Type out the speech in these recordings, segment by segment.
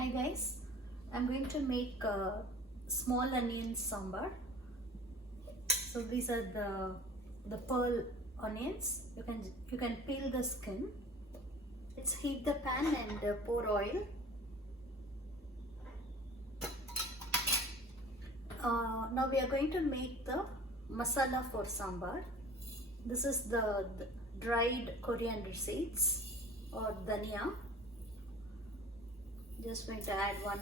Hi guys, I'm going to make small onion sambar. So these are the pearl onions. You can peel the skin. Let's heat the pan and pour oil. Now we are going to make the masala for sambar. This is the dried coriander seeds or dhania. Just going to add one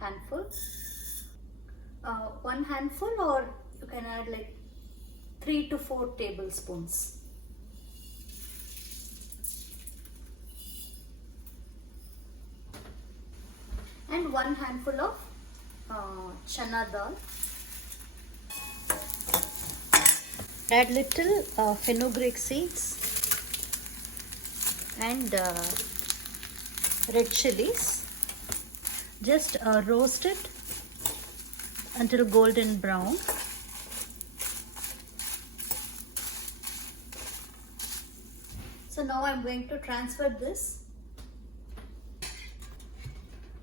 handful. One handful, or you can add like 3 to 4 tablespoons. And one handful of chana dal. Add little fenugreek seeds and red chilies. Just roast it until golden brown. So now I'm going to transfer this.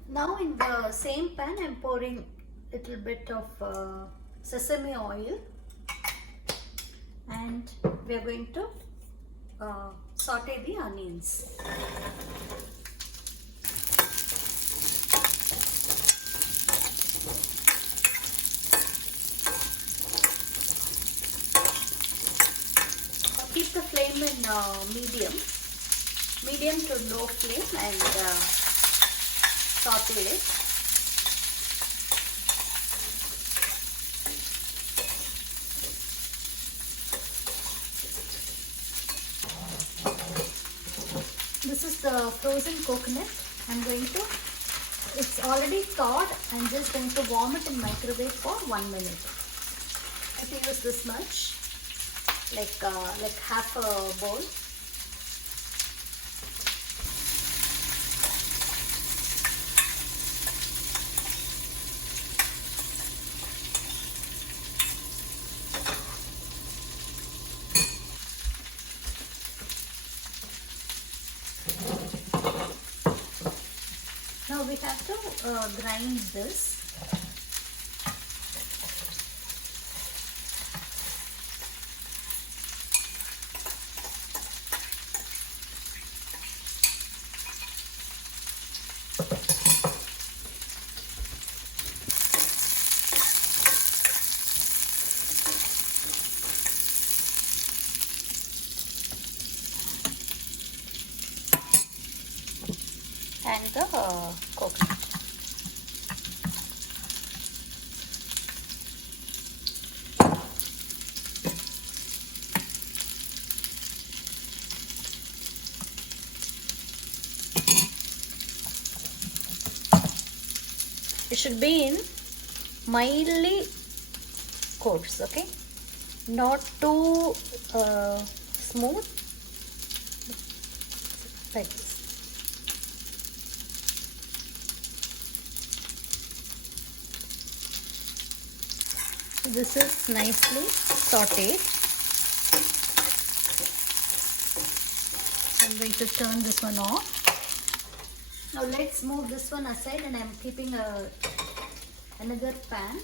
Now in the same pan I'm pouring a little bit of sesame oil, and we are going to saute the onions. Keep the flame in medium to low flame, and saute it. This is the frozen coconut. It's already thawed. I'm just going to warm it in microwave for 1 minute. If you use this much, like half a bowl. Now we have to grind this. And the coconut. It should be in mildly coarse, okay? Not too smooth, like this. This is nicely sauteed. I'm going to turn this one off. Now let's move this one aside, and I'm keeping another pan,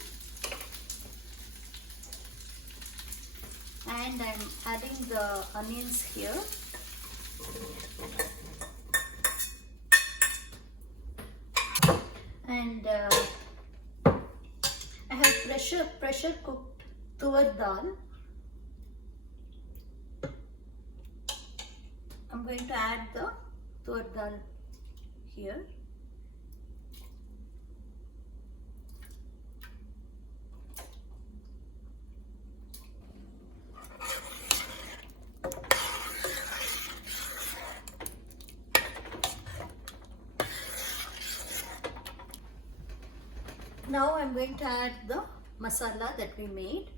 and I'm adding the onions here. And I have pressure cooked tur dal. I'm going to add the tur dal here. Now I'm going to add the masala that we made.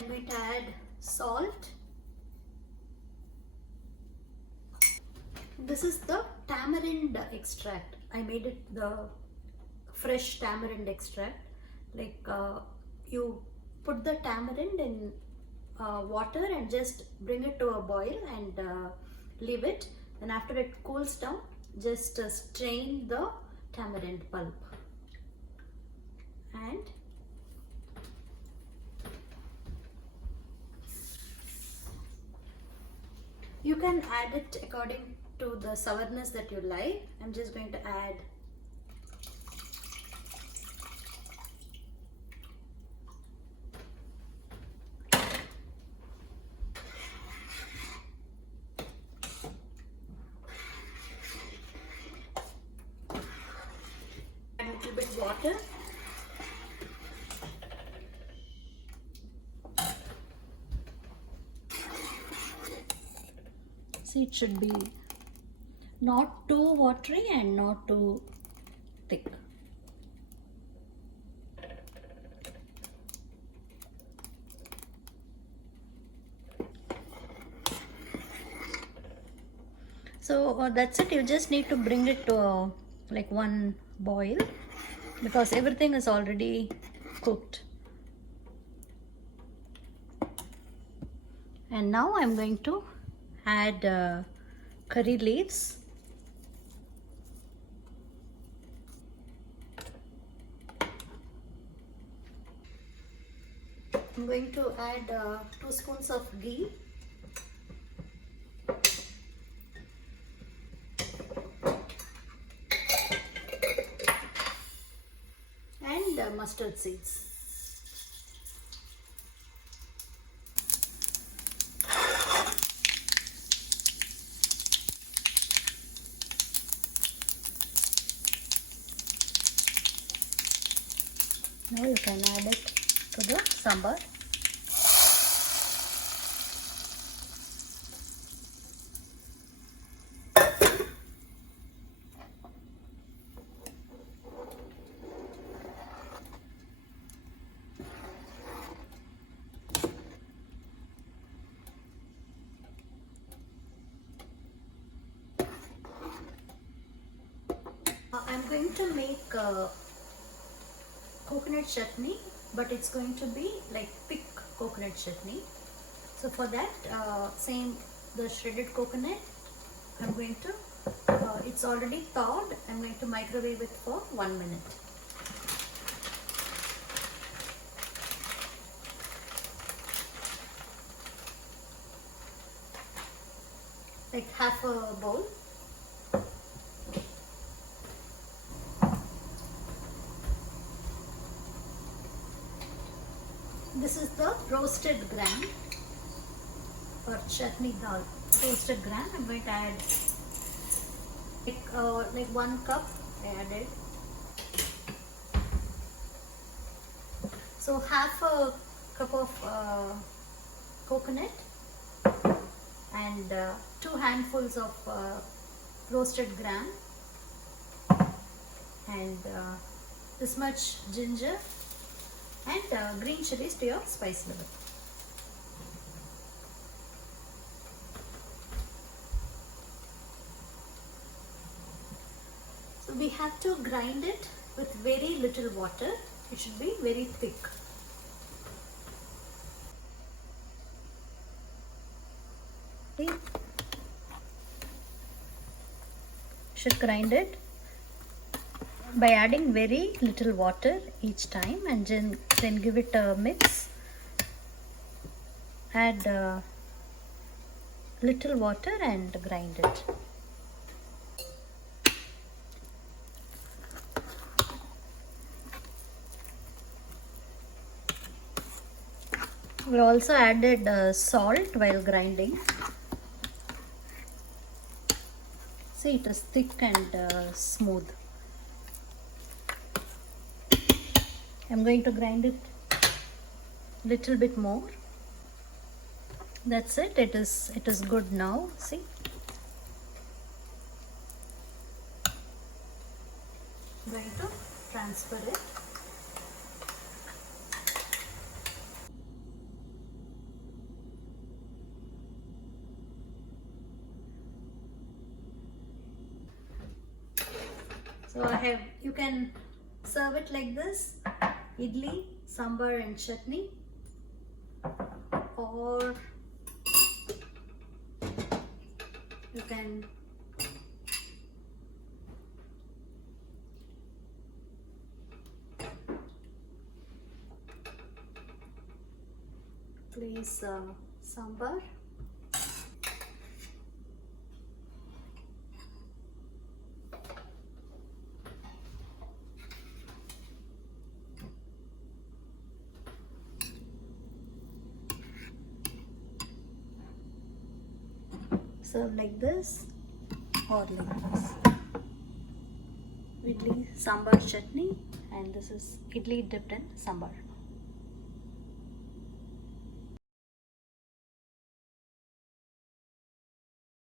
I'm going to add salt, This is the tamarind extract. I made it the fresh tamarind extract. Like you put the tamarind in water and just bring it to a boil and leave it. And after it cools down, just strain the tamarind pulp. And you can add it according to the sourness that you like. I'm just going to add a little bit water. See, it should be not too watery and not too thick. So that's it. You just need to bring it to like one boil because everything is already cooked. And now I'm going to add curry leaves. I'm going to add 2 spoons of ghee. And mustard seeds. Now you can add it to the sambar. I'm going to make coconut chutney, but it's going to be like thick coconut chutney. So for that, same the shredded coconut, I'm going to, it's already thawed, I'm going to microwave it for 1 minute. Like half a bowl. This is the roasted gram or chutney dal. Roasted gram. I'm going to add like 1 cup. I added. So half a cup of coconut and 2 handfuls of roasted gram and this much ginger and green chilies to your spice level. So we have to grind it with very little water. It should be very thick. Okay. Should grind it by adding very little water each time and then give it a mix. Add little water and grind it. We also added salt while grinding. See, it is thick and smooth. I'm going to grind it little bit more. That's it. It is good now. See. I'm going to transfer it. So you can serve it like this: idli, sambar and chutney, or you can place sambar. Serve like this or like this. Idli, sambar, chutney, and this is idli dipped in sambar.